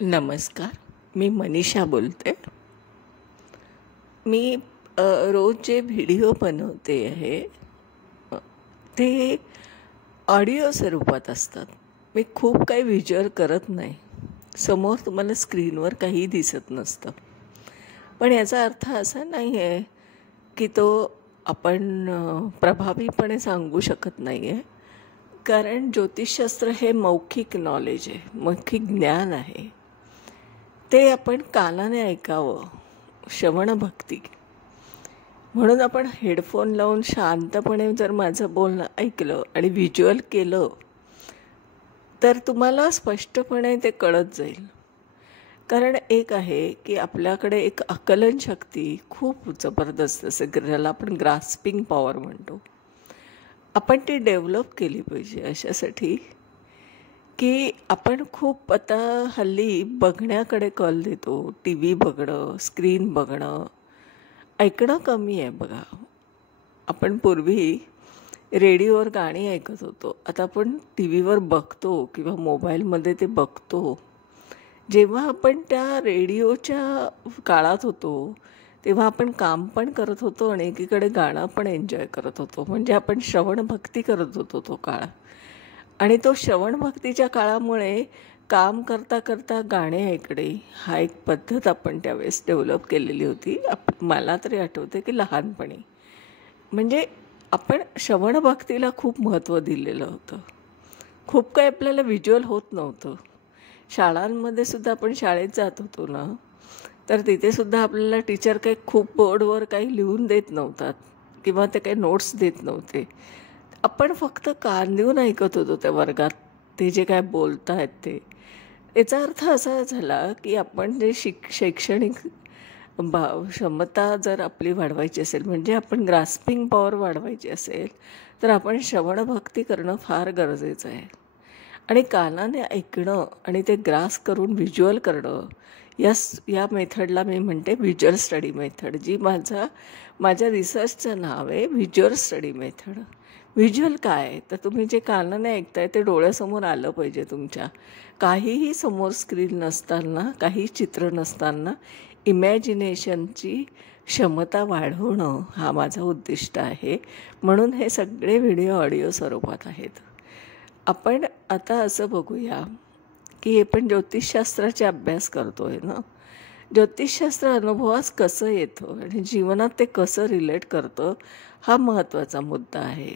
नमस्कार. मी मनीषा बोलते. मी रोज जे व्हिडिओ बनवते आहे अ, ते ऑडिओ स्वरूपात असतात. मी खूप काही व्हिज्युअल करत नाही. समोर तुम्हाला स्क्रीनवर काहीही दिसत नसतं. पण याचा अर्थ असा नाही आहे की तो आपण प्रभावीपणे सांगू शकत नाही आहे. कारण ज्योतिषशास्त्र हे मौखिक नॉलेज आहे, मौखिक ज्ञान आहे. ते आपण कानाने ऐकावं, श्रवणभक्ती. म्हणून आपण हेडफोन लावून शांतपणे जर माझं बोलणं ऐकलं आणि व्हिज्युअल केलं तर तुम्हाला स्पष्टपणे ते कळत जाईल. कारण एक आहे की आपल्याकडे एक आकलन शक्ती खूप जबरदस्त असते, ज्याला आपण ग्रास्पिंग पॉवर म्हणतो. आपण ती डेव्हलप केली पाहिजे अशासाठी की आपण खूप आता हल्ली बघण्याकडे कल देतो. टी व्ही बघणं, स्क्रीन बघणं, ऐकणं कमी आहे बघा. आपण पूर्वी रेडिओवर गाणी ऐकत होतो. आता आपण टी व्हीवर बघतो किंवा मोबाईलमध्ये ते बघतो. जेव्हा आपण त्या रेडिओच्या काळात होतो तेव्हा आपण काम पण करत होतो आणि एकीकडे गाणं पण एन्जॉय करत होतो. म्हणजे आपण श्रवणभक्ती करत होतो तो काळ. आणि तो श्रवणभक्तीच्या काळामुळे काम करता करता गाणे ऐकणे हा एक पद्धत आपण त्यावेळेस डेव्हलप केलेली होती. मला तरी आठवते की लहानपणी म्हणजे आपण श्रवणभक्तीला खूप महत्त्व दिलेलं होतं. खूप काही आपल्याला व्हिज्युअल होत नव्हतं. शाळांमध्ये सुद्धा आपण शाळेत जात होतो ना, तर तिथे सुद्धा आपल्याला टीचर काही खूप बोर्डवर काही लिहून देत नव्हतात किंवा ते काही नोट्स देत नव्हते. आपण फक्त कान देऊन ऐकत होतो त्या वर्गात ते जे काय बोलत आहेत ते. याचा अर्थ असा झाला की आपण जे शैक्षणिक क्षमता जर आपली वाढवायची असेल, म्हणजे आपण ग्रास्पिंग पॉवर वाढवायची असेल, तर आपण श्रवणभक्ती करणं फार गरजेचं आहे. आणि कानाने ऐकणं आणि ते ग्रास करून व्हिज्युअल करणं, या मेथडला मी म्हणते व्हिज्युअल स्टडी मेथड, जी माझ्या रिसर्चचं नाव आहे व्हिज्युअल स्टडी मेथड. व्हिज्युअल काय, तर तुम्ही जे कानाने ऐकताय ते डोळ्यासमोर आलं पाहिजे तुमच्या. काहीही समोर स्क्रीन नसताना, काही चित्र नसताना इमॅजिनेशनची क्षमता वाढवणं हा माझा उद्दिष्ट आहे. म्हणून हे सगळे व्हिडिओ ऑडिओ स्वरूपात आहेत. आपण आता असं बघूया की आपण ज्योतिषशास्त्राचे अभ्यास करतो आहे ना. ज्योतिषशास्त्र अनुभवास कसं येतं आणि जीवनात ते कसं रिलेट करतं हा महत्त्वाचा मुद्दा आहे.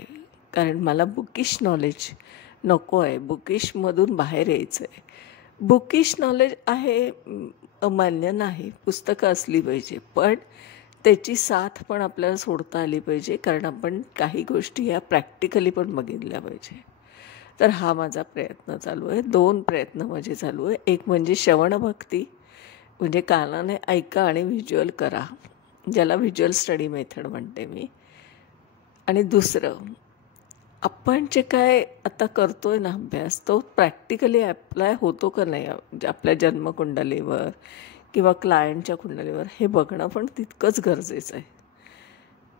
कारण मला बुकिश नॉलेज नको आहे, बुकिशमधून बाहेर यायचं आहे. बुकिश नॉलेज आहे अमान्य नाही, पुस्तकं असली पाहिजे, पण त्याची साथ पण आपल्याला सोडता आली पाहिजे. कारण आपण काही गोष्टी ह्या प्रॅक्टिकली पण बघितल्या पाहिजे. तर हा माझा प्रयत्न चालू आहे. 2 प्रयत्न माझे चालू आहे. एक म्हणजे श्रवणभक्ती, म्हणजे कानाने ऐका आणि व्हिज्युअल करा, ज्याला व्हिज्युअल स्टडी मेथड म्हणते मी. आणि दुसरं, आपण जे काय आता करतोय ना अभ्यास, तो प्रॅक्टिकली ॲप्लाय होतो का नाही आपल्या जन्मकुंडलीवर किंवा क्लायंटच्या कुंडलीवर, हे बघणं पण तितकंच गरजेचं आहे.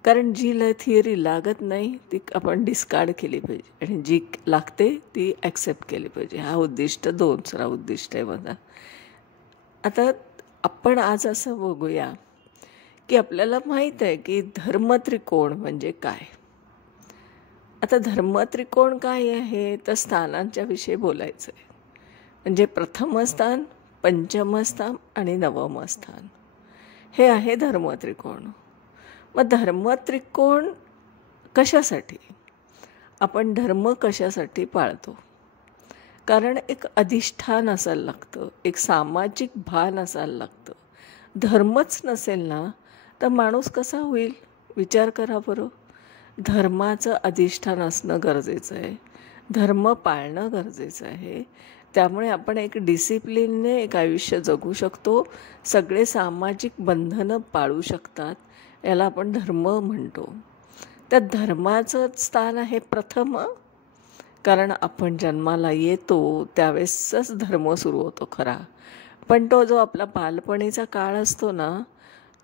कारण जी थिअरी लागत नाही ती आपण डिस्कार्ड केली पाहिजे आणि जी लागते ती ॲक्सेप्ट केली पाहिजे. हा उद्दिष्ट, दुसरा उद्दिष्ट आहे माझा. आता आपण आज असं बघूया की आपल्याला माहीत आहे की धर्मत्रिकोण म्हणजे काय. आता धर्मत्रिकोण काय आहे, तर स्थानांच्या विषयी बोलायचं आहे. म्हणजे प्रथम स्थान, पंचम स्थान आणि नवम स्थान हे आहे धर्मत्रिकोण. मग धर्मत्रिकोण कशासाठी, आपण धर्म कशासाठी पाळतो? कारण एक अधिष्ठान असायला लागतं, एक सामाजिक भान असायला लागतं. धर्मच नसेल ना तर माणूस कसा होईल, विचार करा बरं. धर्माचं अधिष्ठान असणं गरजेचं आहे, धर्म पाळणं गरजेचं आहे. त्यामुळे आपण एक डिसिप्लिनने एक आयुष्य जगू शकतो, सगळे सामाजिक बंधनं पाळू शकतात. याला आपण धर्म म्हणतो. त्या धर्माचं स्थान आहे प्रथम. कारण आपण जन्माला येतो त्यावेळेसच धर्म सुरू होतो खरा. पण तो जो आपला बालपणीचा काळ असतो ना,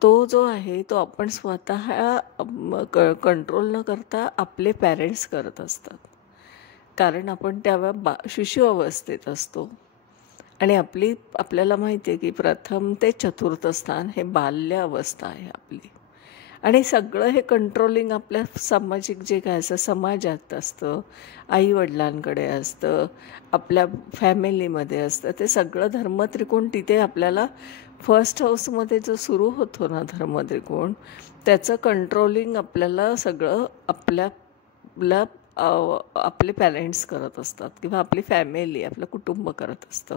तो जो आहे तो आपण स्वतः कंट्रोल न करता आपले पॅरेंट्स करत असतात. कारण आपण त्यावेळेस शिशु अवस्थेत असतो आणि आपल्याला माहिती आहे की प्रथम ते चतुर्थ स्थान हे बाल्य अवस्था आहे आपली. आणि सगळं हे कंट्रोलिंग आपल्या सामाजिक जे काय असतं समाजात असतं, आईवडिलांकडे असतं, आपल्या फॅमिलीमध्ये असतं. ते सगळं धर्मत्रिकोण तिथे आपल्याला फर्स्ट हाऊसमध्ये जो सुरू होतो ना धर्मत्रिकोण, त्याचं कंट्रोलिंग आपल्याला सगळं आपले पॅरेंट्स करत असतात किंवा आपली फॅमिली, आपलं कुटुंब करत असतं.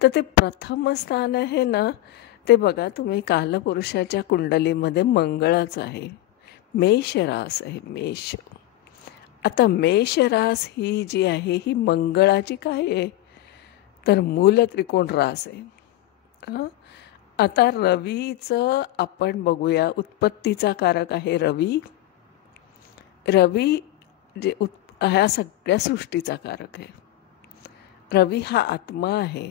तर ते प्रथम स्थान आहे ना, ते बघा तुम्ही कालपुरुषाच्या कुंडलीमध्ये मंगळाचं आहे. मेष रास आहे, मेष. आता मेष रास ही जी आहे ही मंगळाची काय आहे, तर मूल त्रिकोण रास आहे. हां, आता रवीचं आपण बघूया. उत्पत्तीचा कारक आहे रवी. रवी जे ह्या सगळ्या सृष्टीचा कारक आहे. रवी हा आत्मा आहे.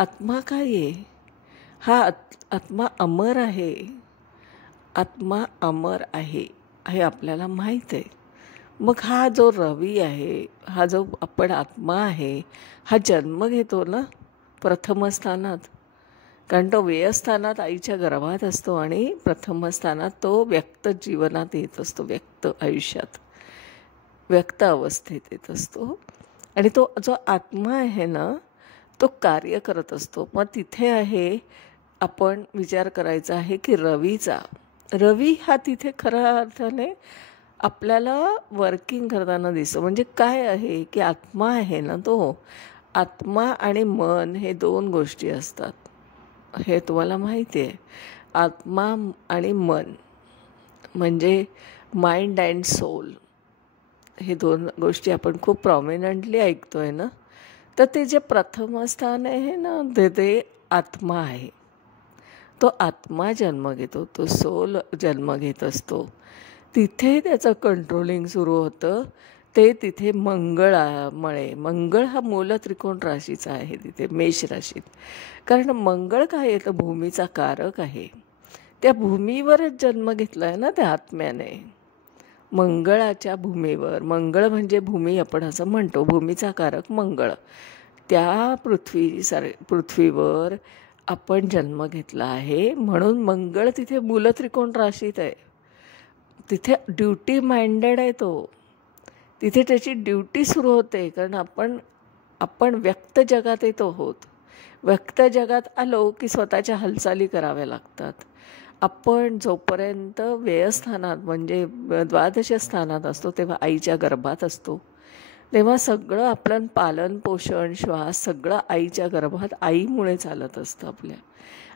आत्मा काय आहे, हा आत्मा अमर आहे. आत्मा अमर आहे हे आपल्याला माहीत आहे. मग हा जो रवी आहे, हा जो आपण आत्मा आहे, हा जन्म घेतो ना प्रथम स्थानात. कारण तो व्ययस्थानात आईच्या गर्भात असतो आणि प्रथम स्थानात तो व्यक्त जीवनात येत असतो, व्यक्त आयुष्यात, व्यक्त अवस्थेत येत असतो. आणि तो जो आत्मा आहे ना, तो कार्य करत असतो. मग तिथे आहे आपण विचार करायचा आहे की रवी हा तिथे खऱ्या अर्थाने आपल्याला वर्किंग करताना दिसतो. म्हणजे काय आहे की आत्मा आहे ना, तो आत्मा आणि मन हे दोन गोष्टी असतात. हे तुम्हाला माहिती आहे. आत्मा आणि मन म्हणजे माइंड अँड सोल, हे दोन गोष्टी आपण खूप प्रॉमिनंटली ऐकतो आहे ना. तर ते जे प्रथम स्थान आहे ना, ते आत्मा आहे. तो आत्मा जन्म घेतो, तो सोल जन्म घेत असतो. तिथे त्याचं कंट्रोलिंग सुरू होतं. ते तिथे मंगळ हा मूल त्रिकोण राशीचा आहे तिथे मेष राशीत. कारण मंगळ काय आहे, तर भूमीचा कारक आहे. त्या भूमीवरच जन्म घेतला आहे ना त्या आत्म्याने. मंगळाच्या भूमीवर, मंगळ म्हणजे भूमी आपण असं म्हणतो, भूमीचा कारक मंगळ. त्या पृथ्वीवर आपण जन्म घेतला आहे. म्हणून मंगळ तिथे मूलत्रिकोण राशीत आहे. तिथे ड्युटी माइंडेड आहे तो. तिथे त्याची ड्युटी सुरू होते. कारण आपण व्यक्त जगात येतो आहोत. व्यक्त जगात आलो की स्वतःच्या हालचाली कराव्या लागतात. आपण जोपर्यंत व्ययस्थानात म्हणजे द्वादश स्थानात असतो तेव्हा आईच्या गर्भात असतो. तेव्हा सगळं आपलं पालन पोषण श्वास सगळं आईच्या गर्भात आईमुळे चालत असतं.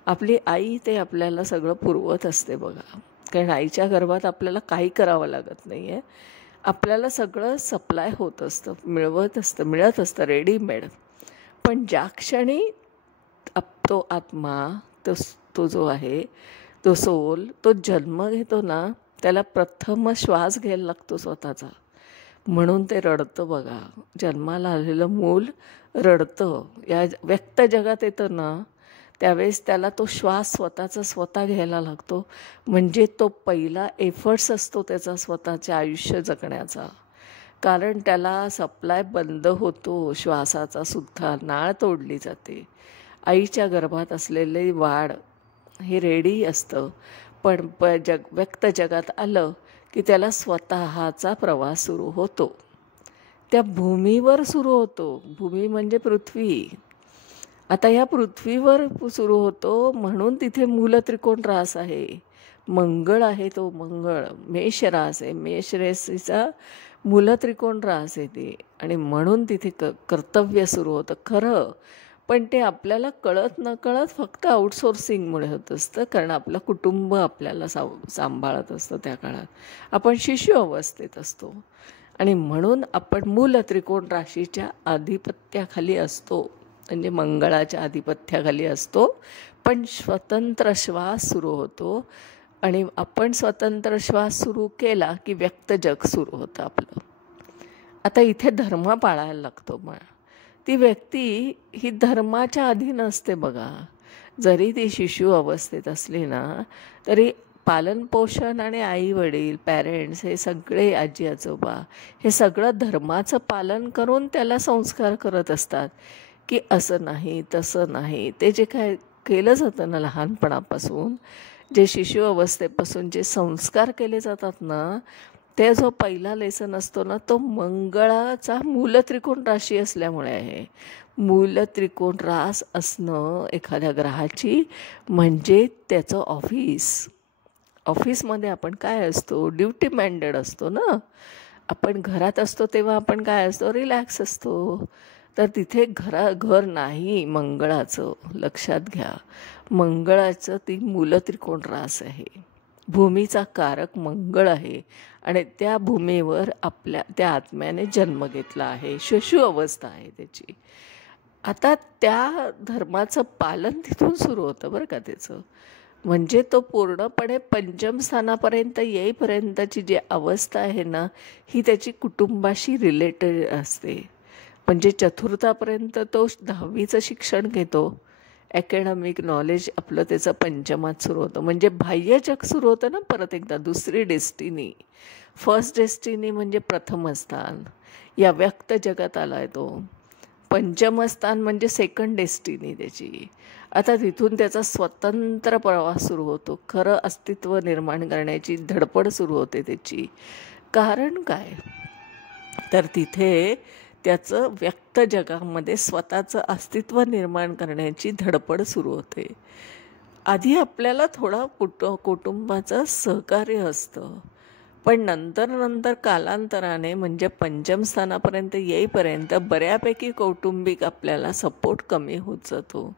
आपली आई ते आपल्याला सगळं पुरवत असते बघा. कारण आईच्या गर्भात आपल्याला काही करावं लागत नाही आहे. आपल्याला सगळं सप्लाय होत असतं, मिळत असतं रेडीमेड. पण ज्या क्षणी तो आत्मा तो जो आहे तो सोल तो जन्म घेतो ना, त्याला प्रथम श्वास घ्यायला लागतो स्वतःचा. म्हणून ते रडतं बघा. जन्माला आलेलं मूल रडतं. या व्यक्त जगात येतं ना, त्यावेळेस त्याला तो श्वास स्वतः घ्यायला लागतो. म्हणजे तो पहिला एफर्ट्स असतो त्याचा स्वतःचे आयुष्य जगण्याचा. कारण त्याला सप्लाय बंद होतो श्वासाचा सुद्धा. नाळ तोडली जाते. आईच्या गर्भात असलेले वाढ हे रेडी असतं. पण व्यक्त जगात आलं की त्याला स्वतःचा प्रवास सुरू होतो. त्या भूमीवर सुरू होतो. भूमी म्हणजे पृथ्वी. आता या पृथ्वीवर सुरू होतो. म्हणून तिथे मूलत्रिकोण रास आहे. मंगळ आहे तो मंगळ. मेष रास आहे. मेष राशीचा मूलत्रिकोण रास आहे ते. आणि म्हणून तिथे कर्तव्य सुरू होतं खरं. पण ते आपल्याला कळत नकळत फक्त आउटसोर्सिंगमुळे होत असतं. कारण आपलं कुटुंब आपल्याला सांभाळत असतं त्या काळात. आपण शिशु अवस्थेत असतो. आणि म्हणून आपण मूल त्रिकोण राशीच्या आधिपत्याखाली असतो. म्हणजे मंगळाच्या आधिपत्याखाली असतो. पण स्वतंत्र श्वास सुरू होतो. आणि आपण स्वतंत्र श्वास सुरू केला की व्यक्त जग सुरू होतं आपलं. आता इथे धर्म पाळायला लागतो. मग ती व्यक्ती ही धर्माच्या अधीन असते बघा. जरी ती शिशु अवस्थेत असली ना, तरी पालनपोषण आणि आई वडील पॅरेंट्स हे सगळे आजी आजोबा हे सगळं धर्माचं पालन करून त्याला संस्कार करत असतात. की असं नाही तसं नाही, ते जे काय केलं जातं ना लहानपणापासून, जे शिशु अवस्थेपासून जे संस्कार केले जातात ना, ते जो पहिला लेसन असतो ना, तो मंगळाचा मूलत्रिकोण राशी असल्यामुळे आहे. मूलत्रिकोण रास असणं एखाद्या ग्रहाची म्हणजे त्याचं ऑफिसमध्ये आपण काय असतो, ड्युटी माइंडेड असतो ना. आपण घरात असतो तेव्हा आपण काय असतो, रिलॅक्स असतो. तर तिथे घर नाही मंगळाचं, लक्षात घ्या. मंगळाचं ती मूलत्रिकोण रास आहे. भूमीचा कारक मंगळ आहे आणि त्या भूमीवर आपल्या त्या आत्म्याने जन्म घेतला आहे. शिशु अवस्था आहे त्याची. आता त्या धर्माचं पालन तिथून सुरू होतं बरं का त्याचं. म्हणजे तो पूर्णपणे पंचम स्थानापर्यंत येईपर्यंतची जी अवस्था आहे ना, ही त्याची कुटुंबाशी रिलेटेड असते. म्हणजे चतुर्थापर्यंत तो 10वीचं शिक्षण घेतो. ॲकॅडमिक नॉलेज आपलं त्याचं पंचमात सुरू होतं. म्हणजे बाह्य जग सुरू होतं ना परत एकदा, दुसरी डेस्टिनी. फर्स्ट डेस्टिनी म्हणजे प्रथम स्थान, या व्यक्त जगात आला आहे तो. पंचमस्थान म्हणजे सेकंड डेस्टिनी त्याची. आता तिथून त्याचा स्वतंत्र प्रवास सुरू होतो. खरं अस्तित्व निर्माण करण्याची धडपड सुरू होते त्याची. कारण काय, तर तिथे त्याचं व्यक्त जगामध्ये स्वतःचं अस्तित्व निर्माण करण्याची धडपड सुरू होते. आधी आपल्याला थोडा कुटुंबाचं सहकार्य असतं, पण नंतर कालांतराने म्हणजे पंचम स्थानापर्यंत येईपर्यंत बऱ्यापैकी कौटुंबिक आपल्याला सपोर्ट कमी होत जातो.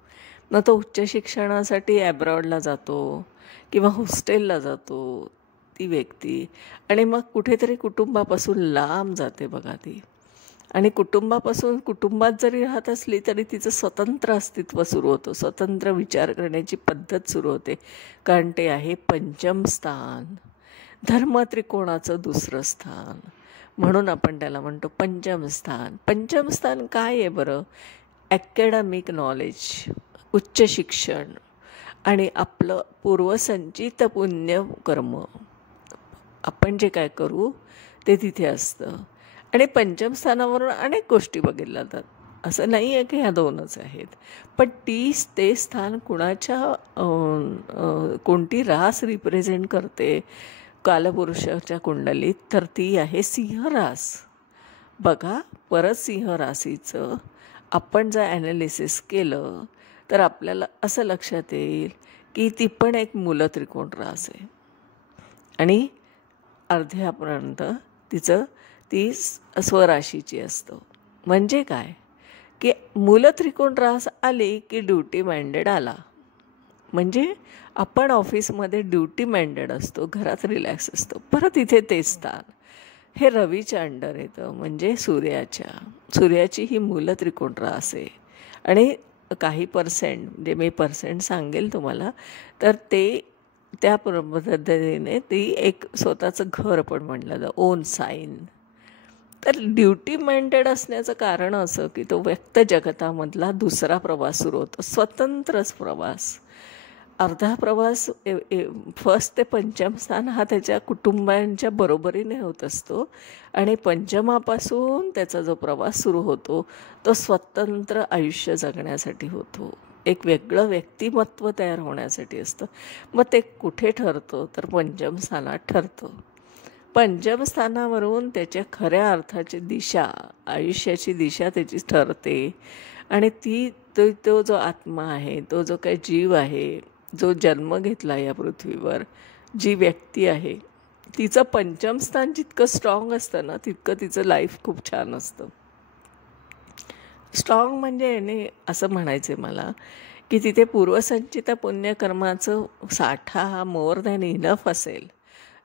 मग तो उच्च शिक्षणासाठी ॲब्रॉडला जातो किंवा हॉस्टेलला जातो ती व्यक्ती, आणि मग कुठेतरी कुटुंबापासून लांब जाते बघा ती. आणि कुटुंबात जरी राहत असली तरी तिचं स्वतंत्र अस्तित्व सुरू होतं, स्वतंत्र विचार करण्याची पद्धत सुरू होते. कारण ते आहे पंचम स्थान, धर्मत्रिकोणाचं दुसरं स्थान. म्हणून आपण त्याला म्हणतो पंचम स्थान. पंचम स्थान काय आहे बरं? ॲकॅडमिक नॉलेज, उच्च शिक्षण आणि आपलं पूर्वसंचित पुण्य कर्म, आपण जे काय करू ते तिथे असतं. आणि पंचम स्थानावरून अनेक गोष्टी बघितल्या जातात. असं नाही आहे की ह्या दोनच आहेत. पण ते स्थान कोणती रास रिप्रेझेंट करते कालपुरुषाच्या कुंडलीत, तर ती आहे सिंह रास. बघा, परत सिंह राशीचं आपण जर ॲनालिसिस केलं तर आपल्याला असं लक्षात येईल की ती पण एक मूलत्रिकोण रास आहे. आणि अर्ध्यापर्यंत ती स्वराशीची असतं. म्हणजे काय की मूलत्रिकोण रास आली की ड्युटी माइंडेड आला. म्हणजे आपण ऑफिसमध्ये ड्युटी माइंडेड असतो, घरात रिलॅक्स असतो. परत इथे ते स्थान हे रवीच्या अंडर येतं, म्हणजे सूर्याची ही मूलत्रिकोण रास आहे. आणि काही पर्सेंट, म्हणजे मी पर्सेंट सांगेल तुम्हाला, तर ते त्या पद्धतीने ती एक स्वतःचं घर पण म्हटलं जातं, ओन साईन. तर ड्युटी माइंडेड असण्याचं कारण असं की तो व्यक्त जगतामधला दुसरा प्रवास सुरू होतो, स्वतंत्रच प्रवास. अर्धा प्रवास फर्स्ट ते पंचम स्थान हा त्याच्या कुटुंबांच्या बरोबरीने होत असतो. आणि पंचमापासून त्याचा जो प्रवास सुरू होतो तो स्वतंत्र आयुष्य जगण्यासाठी होतो, एक वेगळं व्यक्तिमत्व तयार होण्यासाठी असतं. मग ते कुठे ठरतं, तर पंचम स्थानात ठरतं. पंचम स्थानावरून त्याच्या खऱ्या अर्थाची दिशा, आयुष्याची दिशा त्याची ठरते. आणि तो जो आत्मा आहे, तो जो काही जीव आहे, जो जन्म घेतला या पृथ्वीवर, जी व्यक्ती आहे, तिचं पंचम स्थान जितकं स्ट्रॉंग असतं ना, तितकं तिचं लाईफ खूप छान असतं. स्ट्रॉंग म्हणजे याने असं म्हणायचं आहे मला की तिथे पूर्वसंचित पुण्यकर्माचं साठा हा मोर दॅन इनफ असेल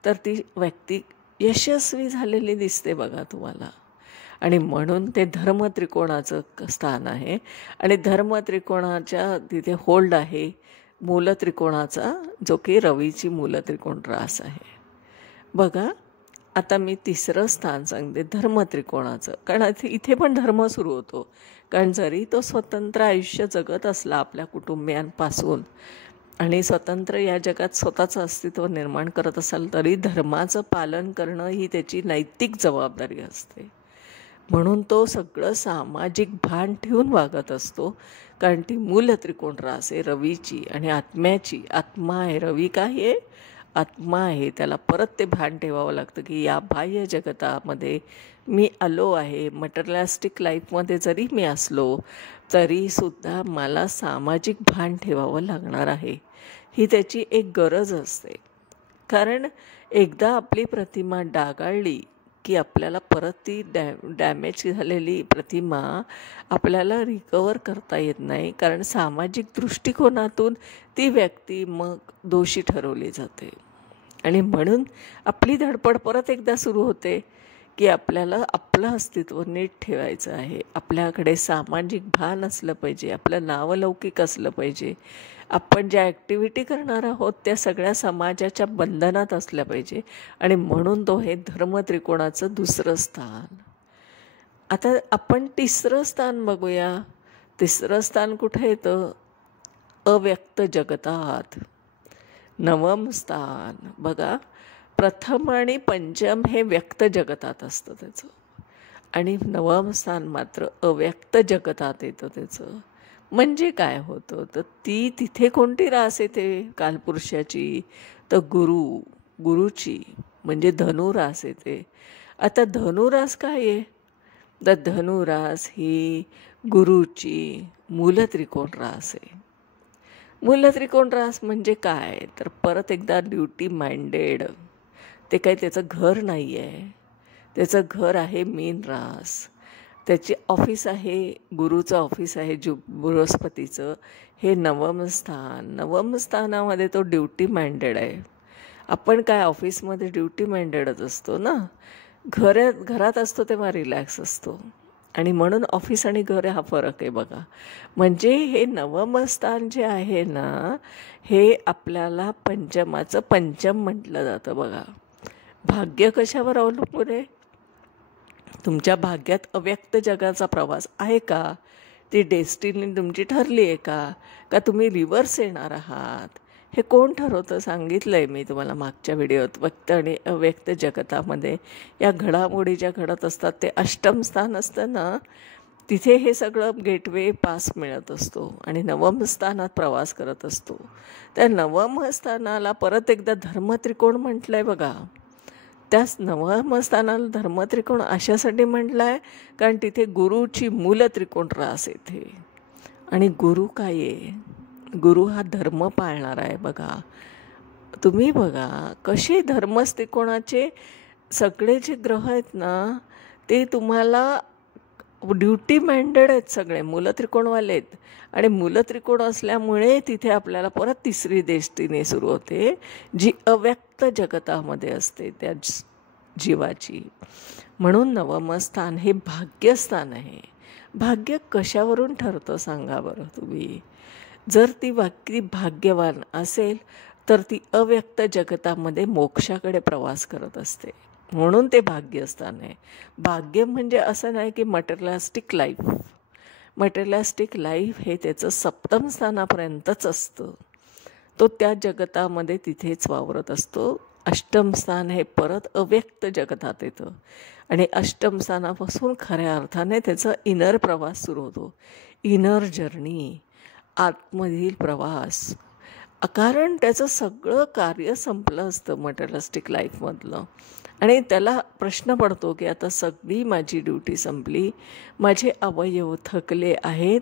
तर ती व्यक्ती यशस्वी झालेली दिसते बघा तुम्हाला. आणि म्हणून ते धर्मत्रिकोणाचं स्थान आहे. आणि धर्मत्रिकोणाच्या तिथे होल्ड आहे मूलत्रिकोणाचा, जो की रवीची मूलत्रिकोण रास आहे. बघा, आता मी तिसरं स्थान सांगते धर्मत्रिकोणाचं, कारण इथे पण धर्म सुरू होतो. कारण जरी तो स्वतंत्र आयुष्य जगत असला आपल्या कुटुंबियांपासून आणि स्वतंत्र या जगात स्वतःचं अस्तित्व निर्माण करत असाल, तरी धर्माचं पालन करणं ही त्याची नैतिक जबाबदारी असते. म्हणून तो सगळं सामाजिक भान ठेवून वागत असतो. कारण ती मूल त्रिकोण रास आहे रवीची आणि आत्म्याची. आत्मा आहे, रवी काय आहे? आत्मा आहे. त्याला परत ते भान ठेवावं लागतं की या बाह्य जगतामध्ये मी आलो आहे. मटेरियलिस्टिक लाईफमध्ये जरी मी असलो तरीसुद्धा मला सामाजिक भान ठेवावं लागणार आहे. ही त्याची एक गरज असते. कारण एकदा आपली प्रतिमा डागाळली की आपल्याला परत ती डॅमेज झालेली प्रतिमा आपल्याला रिकवर करता येत नाही. कारण सामाजिक दृष्टिकोनातून ती व्यक्ती मग दोषी ठरवली जाते. आणि म्हणून आपली धडपड परत एकदा सुरू होते की आपल्याला आपलं अस्तित्व नीट ठेवायचं आहे. आपल्याकडे सामाजिक भान असलं पाहिजे, आपलं नावलौकिक असलं पाहिजे. आपण ज्या ॲक्टिव्हिटी करणार आहोत त्या सगळ्या समाजाच्या बंधनात असल्या पाहिजे. आणि म्हणून तो हे धर्मत्रिकोणाचं दुसरं स्थान. आता आपण तिसरं स्थान बघूया. तिसरं स्थान कुठे येतं? अव्यक्त जगतात. नवम स्थान बघा. प्रथम आणि पंचम हे व्यक्त जगतात असतं त्याचं, आणि नवम स्थान मात्र अव्यक्त जगतात येतं त्याचं. म्हणजे काय होतं तर तिथे कोणती रास येते कालपुरुषाची? तर गुरुची म्हणजे धनुरास येते. आता धनुरास काय आहे? तर धनुरास ही गुरुची मूलत्रिकोण रास आहे. मूलत्रिकोण रास म्हणजे काय? तर परत एकदा ड्युटी माइंडेड. ते काही त्याचं घर नाही आहे. त्याचं घर आहे मीन रास. त्याची ऑफिस आहे, गुरुचं ऑफिस आहे बृहस्पतीचं. हे नवम स्थान. नवम स्थानामध्ये तो ड्युटी माइंडेड आहे. आपण काय ऑफिसमध्ये ड्युटी माइंडेडच असतो ना. घरात असतो तेव्हा रिलॅक्स असतो. आणि म्हणून ऑफिस आणि घर हा फरक आहे बघा. म्हणजे हे नवम स्थान जे आहे ना, हे आपल्याला पंचमाचं पंचम म्हटलं जातं बघा. भाग्य कशावर अवलंबून आहे? तुमच्या भाग्यात अव्यक्त जगाचा प्रवास आहे का? ती डेस्टिनी तुमची ठरली आहे का? का तुम्ही रिव्हर्स येणार आहात? हे कोण ठरवतं? सांगितलं आहे मी तुम्हाला मागच्या व्हिडिओत. व्यक्त आणि अव्यक्त जगतामध्ये या घडामोडी ज्या घडत असतात ते अष्टम स्थान असतं ना, तिथे हे सगळं गेटवे पास मिळत असतो आणि नवम स्थानात प्रवास करत असतो. त्या नवम स्थानाला परत एकदा धर्मत्रिकोण म्हटलं आहे बघा. त्याच नवम स्थानाला धर्मत्रिकोण अशासाठी म्हटलं आहे कारण तिथे गुरुची मूलत्रिकोण रास येते. आणि गुरु काय आहे? गुरु हा धर्म पाळणारा आहे बघा. तुम्ही बघा कसे धर्मत्रिकोणाचे सगळे जे ग्रह आहेत ना, ते तुम्हाला ड्युटी माइंडेड आहेत सगळे, मूलत्रिकोणवाले आहेत. आणि मूलत्रिकोण असल्यामुळे तिथे आपल्याला परत तिसरी डेस्टिनी सुरू होते जी अव्यक्त जगतामध्ये असते त्या जीवाची. म्हणून नवम स्थान हे भाग्यस्थान आहे. भाग्य कशावरून ठरतं सांगा बरं तुम्ही? जर ती व्यक्ती भाग्यवान असेल तर ती अव्यक्त जगतामध्ये मोक्षाकडे प्रवास करत असते. म्हणून ते भाग्यस्थान आहे. भाग्य म्हणजे असं नाही की मटेरियलिस्टिक लाईफ. मटेरियलिस्टिक लाईफ हे त्याचं सप्तम स्थानापर्यंतच असतं. तो त्या जगतामध्ये तिथेच वावरत असतो. अष्टम स्थान हे परत अव्यक्त जगतात येतं आणि अष्टम स्थानापासून खऱ्या अर्थाने त्याचा इनर प्रवास सुरू होतो. इनर जर्नी, आतमधील प्रवास. कारण त्याचं सगळं कार्य संपलं असतं मटेरियलिस्टिक लाईफमधलं. आणि त्याला प्रश्न पडतो की आता सगळी माझी ड्युटी संपली, माझे अवयव थकले आहेत,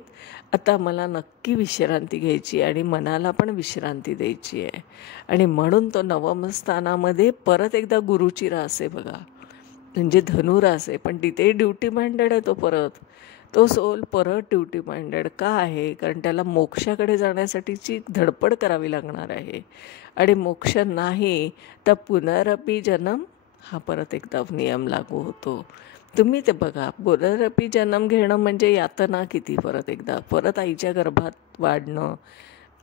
आता मला नक्की विश्रांती घ्यायची आणि मनाला पण विश्रांती द्यायची आहे. आणि म्हणून तो नवम स्थानामध्ये परत एकदा गुरुची रास आहे बघा. म्हणजे धनुरास आहे, पण तिथे ड्युटी माइंडेड आहे तो परत. तो सोल परत ड्युटी माइंडेड का आहे? कारण त्याला मोक्षाकडे जाण्यासाठीची धडपड करावी लागणार आहे. आणि मोक्ष नाही तर पुनरपी जन्म हा परत एकदा नियम लागू होतो. तुम्ही ते बघा, पुनरपी जन्म घेणं म्हणजे यातना किती. परत आईच्या गर्भात वाढणं,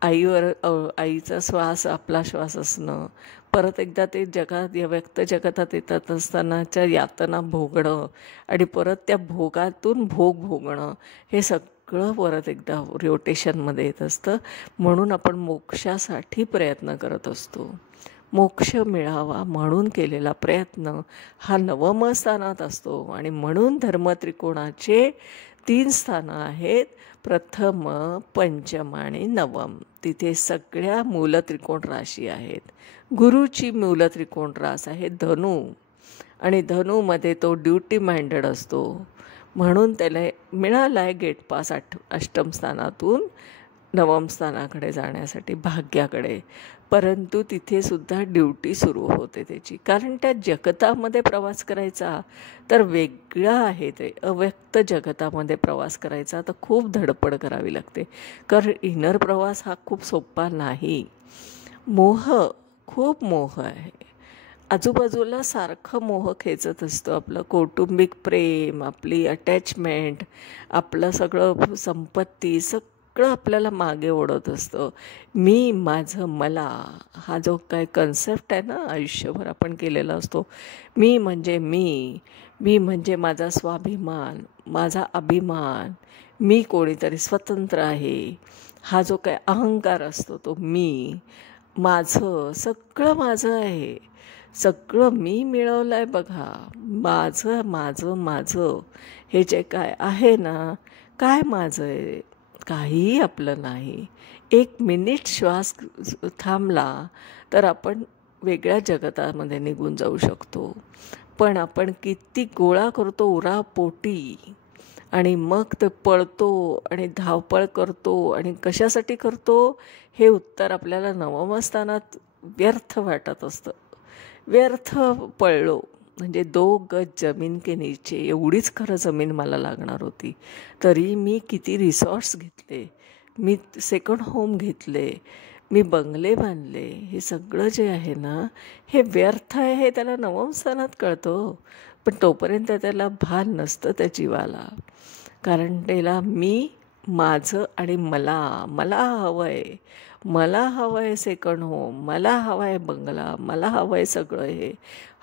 आईचा श्वास आपला श्वास असणं, परत एकदा ते जगात या व्यक्त जगतात येतात असतानाच्या यातना भोगणं आणि परत त्या भोगातून भोग भोगणं, हे सगळं परत एकदा रोटेशनमध्ये येत असतं. म्हणून आपण मोक्षासाठी प्रयत्न करत असतो. मोक्ष मिळावा म्हणून केलेला प्रयत्न हा नवम स्थानात असतो. आणि म्हणून धर्मत्रिकोणाचे 3 स्थानं आहेत, प्रथम, पंचम आणि नवम. तिथे सगळ्या मूलत्रिकोण राशी आहेत. गुरुची मूलत्रिकोण रास आहे धनु, आणि धनुमध्ये तो ड्युटी माइंडेड असतो, म्हणून त्याला मिळाला आहे गेट पास अष्टम स्थानातून नवम स्थानाकडे जाण्यासाठी, भाग्याकडे. परंतु तिथे सुद्धा ड्युटी सुरू होते त्याची, कारण त्या जगतामध्ये प्रवास करायचा तर वेगळा आहे. ते अव्यक्त जगतामध्ये प्रवास करायचा तर खूप धडपड करावी लागते, कारण इनर प्रवास हा खूप सोपा नाही. खूप मोह आहे. आजूबाजूला सारखं मोह खेचत असतो. आपलं कौटुंबिक प्रेम, आपली अटॅचमेंट, आपलं सगळं संपत्ती, सगळं आपल्याला मागे ओढत असतं. मी, माझं, मला, हा जो काय कन्सेप्ट आहे ना आयुष्यभर आपण केलेला असतो, मी म्हणजे मी म्हणजे माझा स्वाभिमान, माझा अभिमान, मी कोणीतरी स्वतंत्र आहे, हा जो काय अहंकार असतो तो मी, माझं, सगळं माझं आहे, सगळं मी मिळवलं आहे बघा, माझं माझं माझं, हे जे काय आहे ना, काय माझं आहे, काहीही आपलं नाही. 1 मिनिट श्वास थांबला तर आपण वेगळ्या जगतामध्ये निघून जाऊ शकतो. पण आपण किती गोळा करतो उरापोटी, आणि मग ते पळतो आणि धावपळ करतो, आणि कशासाठी करतो हे उत्तर आपल्याला नवम स्थानात व्यर्थ वाटत असतं. व्यर्थ पळलो म्हणजे 2 गज जमीन के नीचे एवढीच खरं जमीन मला लागणार होती, तरी मी किती रिसॉर्ट्स घेतले, मी सेकंड होम घेतले, मी बंगले बांधले, हे सगळं जे आहे ना हे व्यर्थ आहे हे त्याला नवम स्थानात कळतं. पण तोपर्यंत त्याला भान नसतं त्या जीवाला, कारण त्याला मी, माझं आणि मला हवं आहे, मला हवं आहे सेकंड होम, मला हवं आहे बंगला, मला हवं आहे सगळं. हे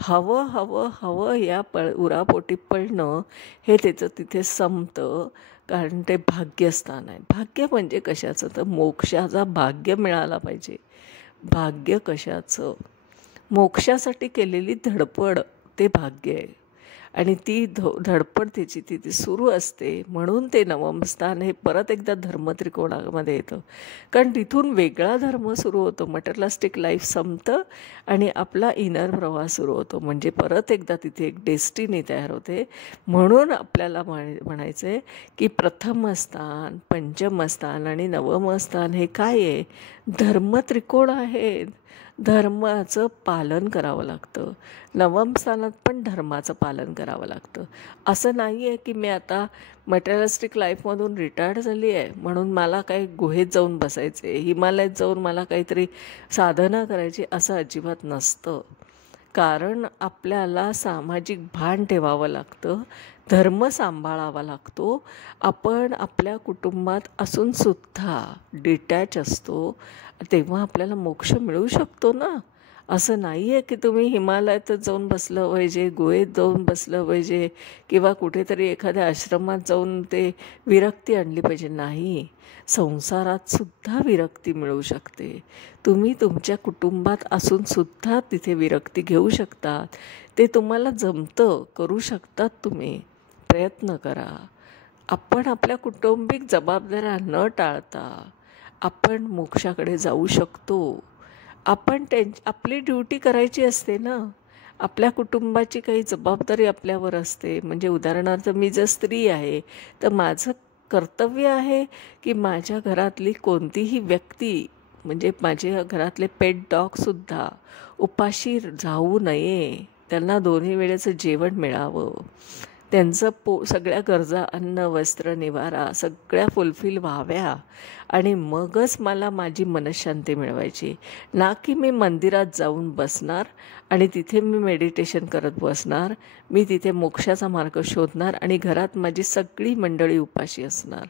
हवं हवं हवं या उरापोटी पळणं हे त्याचं तिथे संपतं, कारण ते भाग्यस्थान आहे. भाग्य म्हणजे कशाचं, तर मोक्षाचा भाग्य मिळाला पाहिजे. भाग्य कशाचं, मोक्षासाठी केलेली धडपड ते भाग्य आहे, आणि ती धडपड त्याची तिथे सुरू असते. म्हणून ते नवम स्थान हे परत एकदा धर्मत्रिकोणामध्ये येतं, कारण तिथून वेगळा धर्म सुरू होतो, मटेरियलिस्टिक लाईफ संपतं आणि आपला इनर प्रवास सुरू होतो. म्हणजे परत एकदा तिथे एक डेस्टिनी तयार होते. म्हणून आपल्याला म्हणायचं आहे की प्रथम स्थान, पंचम स्थान आणि नवम स्थान हे काय आहे, धर्मत्रिकोण आहेत. धर्माचं पालन करावं लागतं. नवम स्थानात पण धर्माचं पालन करावं लागतं. असं नाही आहे की मी आता मटेरियलिस्टिक लाईफमधून रिटायर्ड झाली आहे म्हणून मला काही गुहेत जाऊन बसायचे, हिमालयात जाऊन मला काहीतरी साधना करायची, असं अजिबात नसतं. कारण आपल्याला सामाजिक भान ठेवावं लागतं, धर्म सांभाळावा लागतो. आपण आपल्या कुटुंबात असूनसुद्धा डिटॅच असतो, तेव्हा आपल्याला मोक्ष मिळू शकतो ना. असं नाही आहे की तुम्ही हिमालयातच जाऊन बसलं पाहिजे, गुहेत जाऊन बसलं पाहिजे, किंवा कुठेतरी एखाद्या आश्रमात जाऊन ते विरक्ती आणली पाहिजे. नाही, संसारात सुद्धा विरक्ती मिळू शकते. तुम्ही तुमच्या कुटुंबात असूनसुद्धा तिथे विरक्ती घेऊ शकतात. ते तुम्हाला जमतं, करू शकतात तुम्ही. प्रयत्न करा. आपण आपल्या कौटुंबिक जबाबदाऱ्या न टाळता आपण मोक्षाकडे जाऊ शकतो. आपण आपली ड्युटी करायची असते ना. आपल्या कुटुंबाची काही जबाबदारी आपल्यावर असते. म्हणजे उदाहरणार्थ मी जर स्त्री आहे तर माझं कर्तव्य आहे की माझ्या घरातली कोणतीही व्यक्ती, म्हणजे माझ्या घरातले पेट डॉगसुद्धा उपाशी जाऊ नये. त्यांना 2 वेळेचं जेवण मिळावं. त्यांचं सगळ्या गरजा, अन्न, वस्त्र, निवारा सगळ्या फुलफिल व्हाव्या, आणि मगच मला माझी मनःशांती मिळवायची. ना की मी मंदिरात जाऊन बसणार आणि तिथे मी मेडिटेशन करत बसणार, मी तिथे मोक्षाचा मार्ग शोधणार आणि घरात माझी सगळी मंडळी उपाशी असणार,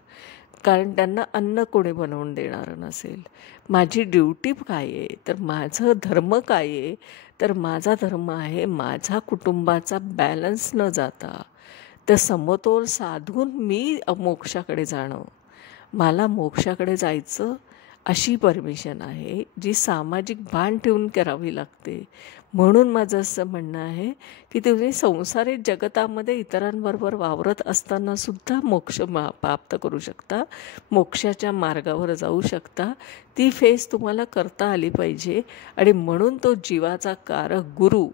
कारण त्यांना अन्न कोणी बनवून देणारं नसेल. माझी ड्युटी काय आहे, तर माझं धर्म काय आहे, तर माझा धर्म आहे माझा कुटुंबाचा बॅलन्स न जाता तर समतोल साधून मी मोक्षाकडे जाणं. मला मोक्षाकडे जायचं अशी परमिशन आहे जी सामाजिक भान ठेवून करावी लागते. म्हणून माझं असं म्हणणं आहे की तुम्ही संसारिक जगतामध्ये इतरांबरोबर वावरत असताना सुद्धा मोक्ष प्राप्त करू शकता, मोक्षाच्या मार्गावर जाऊ शकता. ती फेस तुम्हाला करता आली पाहिजे. आणि म्हणून तो जीवाचा कारक गुरु,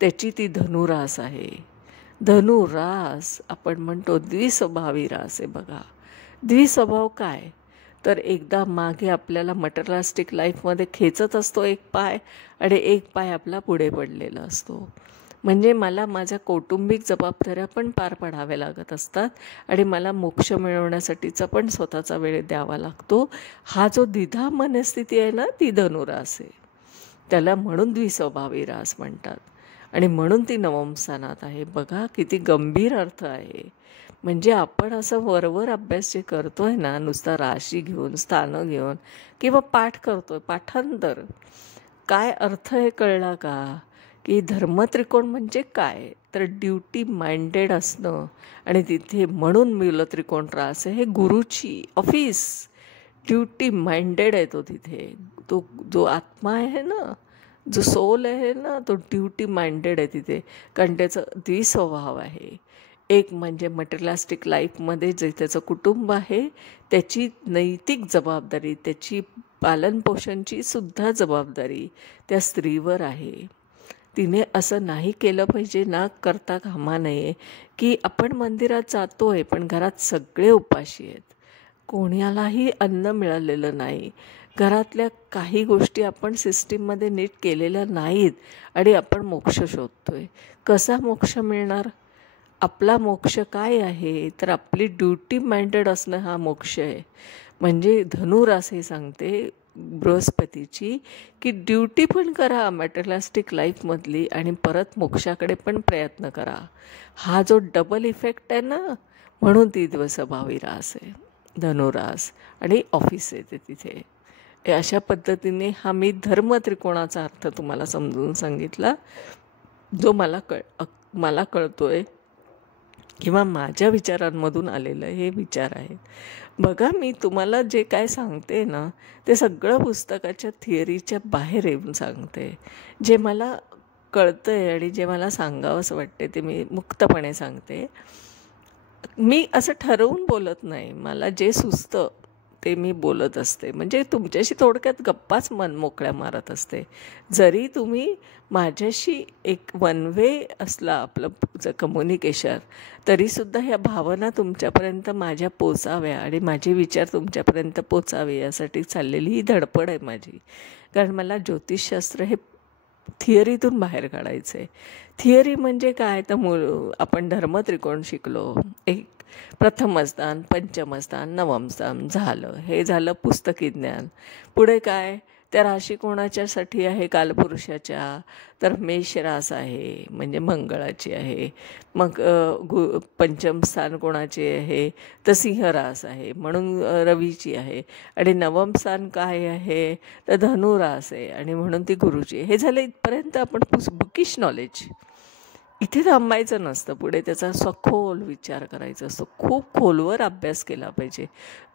त्याची ती धनुरास आहे. धनुरास आपण म्हणतो द्विस्वभावी रास आहे. बघा, द्विस्वभाव काय, तर एकदा मागे आपल्याला मटेरियलिस्टिक लाईफमध्ये खेचत असतो एक पाय, आणि एक पाय आपला पुढे पडलेला असतो. म्हणजे मला माझ्या कौटुंबिक जबाबदाऱ्या पण पार पाडाव्या लागत असतात, आणि मला मोक्ष मिळवण्यासाठीचा पण स्वतःचा वेळ द्यावा लागतो. हा जो द्विधा मनस्थिती आहे ना, ती धनुरास आहे. त्याला म्हणून द्विस्वभावी रास म्हणतात. आणि म्हणून ती नवम स्थानात आहे. बघा किती गंभीर अर्थ आहे. म्हणजे आपण असं वरवर अभ्यास जे करतो आहे ना, नुसता राशी घेऊन, स्थानं घेऊन, किंवा पाठ करतो आहे, पाठांतर, काय अर्थ हे कळला का? की धर्मत्रिकोण म्हणजे काय, तर ड्युटी माइंडेड असणं. आणि तिथे म्हणून मूलत्रिकोण रास आहे, हे गुरुची ऑफिस. ड्युटी माइंडेड आहे तो तिथे. तो जो आत्मा आहे ना, जो सोल आहे ना, तो ड्युटी माइंडेड आहे तिथे. कारण त्याचं द्विस्वभाव आहे. एक म्हणजे मटेरियलिस्टिक लाईफमध्ये जे त्याचं कुटुंब आहे, त्याची नैतिक जबाबदारी, त्याची पालनपोषणची सुद्धा जबाबदारी त्या स्त्रीवर आहे. तिने असं नाही केलं पाहिजे, ना करता कामा नये की आपण मंदिरात जातो आहे पण घरात सगळे उपाशी आहेत, कोणालाही अन्न मिळालेलं नाही, घरातल्या काही गोष्टी आपण सिस्टीममध्ये नीट केलेल्या नाहीत, आणि आपण मोक्ष शोधतोय. कसा मोक्ष मिळणार? आपला मोक्ष काय आहे, तर आपली ड्युटी माइंडेड असणं हा मोक्ष आहे. म्हणजे धनुरास हे सांगते बृहस्पतीची की ड्युटी पण करा मॅटेरियलिस्टिक लाईफमधली, आणि परत मोक्षाकडे पण प्रयत्न करा. हा जो डबल इफेक्ट आहे ना, म्हणून ती द्विस्वभावी रास आहे धनुरास. आणि ऑफिस आहे ते तिथे. अशा पद्धतीने हा मी धर्म त्रिकोणाचा अर्थ तुम्हाला समजून सांगितला, जो मला कळतोय किंवा माझ्या विचारांमधून आलेलं हे विचार आहेत. बघा, मी तुम्हाला जे काय सांगते ना, ते सगळं पुस्तकाच्या थिअरीच्या बाहेर येऊन सांगते. जे मला कळतं आहे आणि जे मला सांगावंसं वाटते ते मी मुक्तपणे सांगते. मी असं ठरवून बोलत नाही, मला जे सुचतं ते मी बोलत असते. म्हणजे तुमच्याशी थोडक्यात गप्पाच मन मोकळ्या मारत असते. जरी तुम्ही माझ्याशी एक वन वे असला आपलं कम्युनिकेशन, तरीसुद्धा ह्या भावना तुमच्यापर्यंत माझ्या पोचाव्या आणि माझे विचार तुमच्यापर्यंत पोचावे यासाठी चाललेली ही धडपड आहे माझी. कारण मला ज्योतिषशास्त्र हे थिअरीतून बाहेर काढायचं आहे. थिअरी म्हणजे काय, तर आपण धर्मत्रिकोण शिकलो. एक प्रथमस्थान, पंचमस्थान, नवमस्थान झालं, हे झालं पुस्तकी ज्ञान. पुढे काय, त्या राशी कोणाच्यासाठी आहे, कालपुरुषाच्या, तर मेष रास आहे म्हणजे मंगळाची आहे. मग पंचम स्थान कोणाचे आहे, तर सिंह रास आहे म्हणून रवीची आहे. आणि नवम स्थान काय आहे, तर धनुरास आहे आणि म्हणून ती गुरुची. हे झालं इथपर्यंत आपण बुकिश नॉलेज. इथे थांबायचं नसतं, पुढे त्याचा सखोल विचार करायचा असतो, खूप खोलवर अभ्यास केला पाहिजे.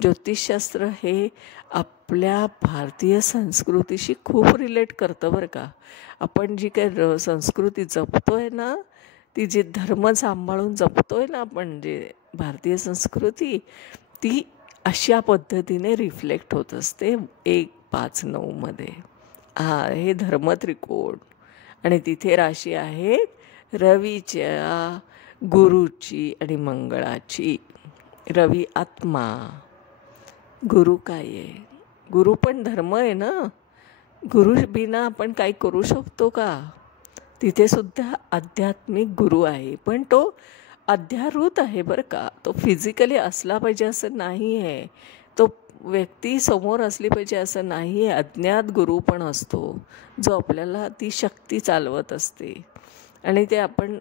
ज्योतिषशास्त्र हे आपल्या भारतीय संस्कृतीशी खूप रिलेट करतं बरं का. आपण जी काही संस्कृती जपतो आहे ना, ती जे धर्म सांभाळून जपतो आहे ना आपण, जे भारतीय संस्कृती, ती अशा पद्धतीने रिफ्लेक्ट होत असते 1-5-9 हे धर्मत्रिकोण. आणि तिथे राशी आहे रवीच्या, गुरुची आणि मंगळाची. रवी आत्मा, गुरु काय आहे, गुरु पण धर्म आहे ना. गुरु बिना आपण काही करू शकतो का? तिथे सुद्धा आध्यात्मिक गुरु आहे, पण तो अध्यारूत आहे बरं का. तो फिजिकली असला पाहिजे असं नाही आहे, तो व्यक्ती समोर असली पाहिजे असं नाही आहे. अज्ञात गुरु पण असतो जो आपल्याला ती शक्ती चालवत असते. आणि ते आपण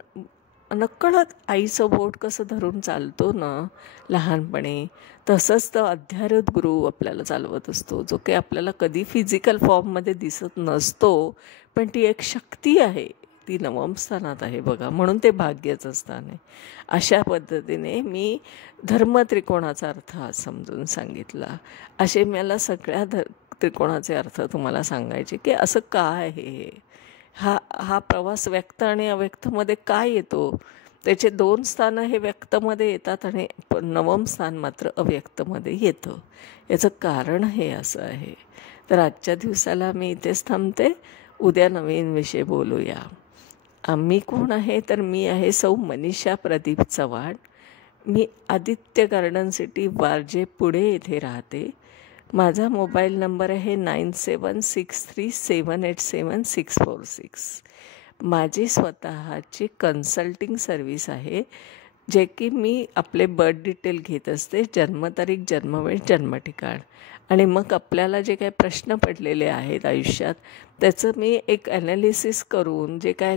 नकळत आईचं बोट कसं धरून चालतो ना लहानपणी, तसंच तर अध्यारूत गुरु आपल्याला चालवत असतो, जो काही आपल्याला कधी फिजिकल फॉर्ममध्ये दिसत नसतो, पण ती एक शक्ती आहे, ती नवम स्थानात आहे बघा. म्हणून ते भाग्याचं स्थान आहे. अशा पद्धतीने मी धर्मत्रिकोणाचा अर्थ आज समजून सांगितला. असे मला सगळ्या त्रिकोणाचे अर्थ तुम्हाला सांगायचे की असं का आहे हे, हा प्रवास व्यक्त आणि अव्यक्तमध्ये काय येतो. त्याचे 2 स्थानं हे व्यक्तमध्ये येतात आणि 9वं स्थान मात्र अव्यक्तमध्ये येतं. याचं कारण हे असं आहे. तर आजच्या दिवसाला मी इथेच थांबते. उद्या नवीन विषय बोलूया. मी कोण आहे, तर मी आहे सौ मनीषा प्रदीप चव्हाण. मी आदित्य गार्डन सिटी वारजे पुणे येथे राहते. माझा मोबाईल नंबर आहे 9763787646. माझी स्वतःची कन्सल्टिंग सर्व्हिस आहे, जे की मी आपले बर्थ डिटेल घेत असते, जन्मतारीख, जन्मवेळ, जन्मठिकाण, आणि मग आपल्याला जे काही प्रश्न पडलेले आहेत आयुष्यात त्याचं मी एक ॲनालिसिस करून, जे काय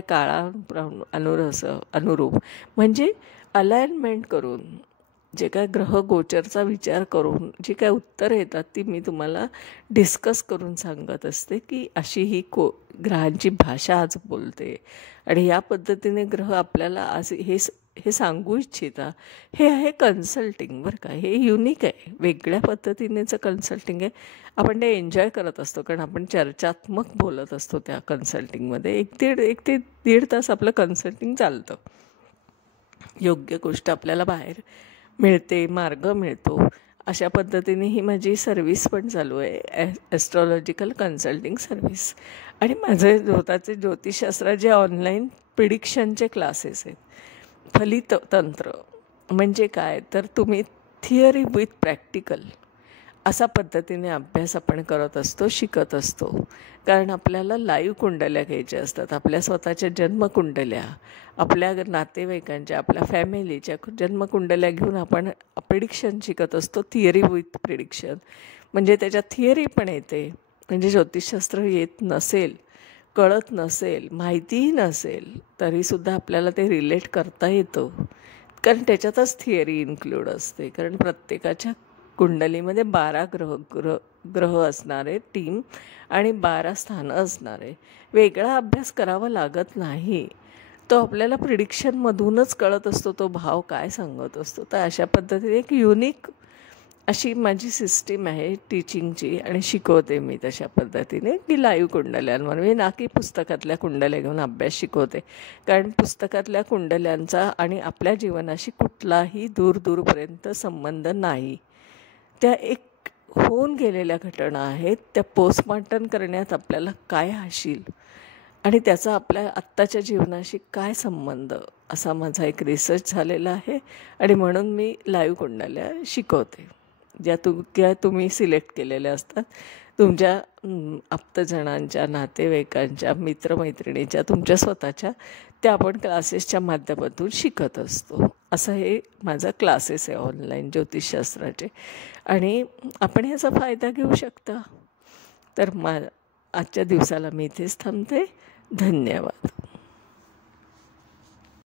अनुरूप म्हणजे अलाइनमेंट करून, जे काय ग्रहगोचरचा विचार करून जी काय उत्तरं येतात ती मी तुम्हाला डिस्कस करून सांगत असते की अशी ही ग्रहांची भाषा आज बोलते आणि या पद्धतीने ग्रह आपल्याला आज हे सांगू इच्छिता. हे आहे कन्सल्टिंग बरं का. हे युनिक आहे, वेगळ्या पद्धतीनेचं कन्सल्टिंग आहे. आपण ते एन्जॉय करत असतो कारण आपण चर्चात्मक बोलत असतो त्या कन्सल्टिंगमध्ये. 1 ते 1.5 तास आपलं कन्सल्टिंग चालतं. योग्य गोष्ट आपल्याला बाहेर मिळते, मार्ग मिळतो. अशा पद्धतीने ही माझी सर्व्हिस पण चालू आहे, ॲस्ट्रॉलॉजिकल कन्सल्टिंग सर्व्हिस. आणि माझे स्वतःचे ज्योतिषशास्त्राचे ऑनलाईन प्रिडिक्शनचे क्लासेस आहेत. फलित तंत्र म्हणजे काय, तर तुम्ही थिअरी विथ प्रॅक्टिकल असा पद्धतीने अभ्यास आपण करत असतो, शिकत असतो. कारण आपल्याला लाईव्ह कुंडल्या घ्यायच्या असतात, आपल्या स्वतःच्या जन्मकुंडल्या, आपल्या नातेवाईकांच्या, आपल्या फॅमिलीच्या जन्मकुंडल्या घेऊन आपण प्रिडिक्शन शिकत असतो. थिअरी विथ प्रिडिक्शन म्हणजे त्याच्यात थिअरी पण येते. म्हणजे ज्योतिषशास्त्र येत नसेल, कळत नसेल, माहितीही नसेल, तरीसुद्धा आपल्याला ते रिलेट करता येतं. कारण त्याच्यातच थिअरी इन्क्लूड असते. कारण प्रत्येकाच्या कुंडलीमध्ये 12 ग्रह असणारे टीम आणि 12 स्थानं असणारे. वेगळा अभ्यास करावा लागत नाही, तो आपल्याला प्रिडिक्शनमधूनच कळत असतो, तो भाव काय सांगत असतो. तर अशा पद्धतीने एक युनिक अशी माझी सिस्टीम आहे टीचिंगची आणि शिकवते मी तशा पद्धतीने की लाईव्ह कुंडल्यांवर. मी ना की पुस्तकातल्या कुंडल्या घेऊन अभ्यास शिकवते. कारण पुस्तकातल्या कुंडल्यांचा आणि आपल्या जीवनाशी कुठलाही दूरपर्यंत संबंध नाही. त्या एक होऊन गेलेल्या घटना आहेत, त्या पोस्टमॉर्टम करण्यात आपल्याला काय हाशील आणि त्याचा आपल्या आत्ताच्या जीवनाशी काय संबंध, असा माझा एक रिसर्च झालेला आहे. आणि म्हणून मी लाईव्ह कुंडल्या शिकवते, ज्या तुम्ही सिलेक्ट केलेल्या असतात तुमच्या आप्तजनांच्या, नातेवाईकांच्या, मित्रमैत्रिणीच्या, तुमच्या स्वतःच्या, त्या आपण क्लासेसच्या माध्यमातून शिकत असतो. असं हे माझा क्लासेस आहे ऑनलाईन ज्योतिषशास्त्राचे आणि आपण ह्याचा फायदा घेऊ शकता. तर आजच्या दिवसाला मी इथेच थांबते. धन्यवाद.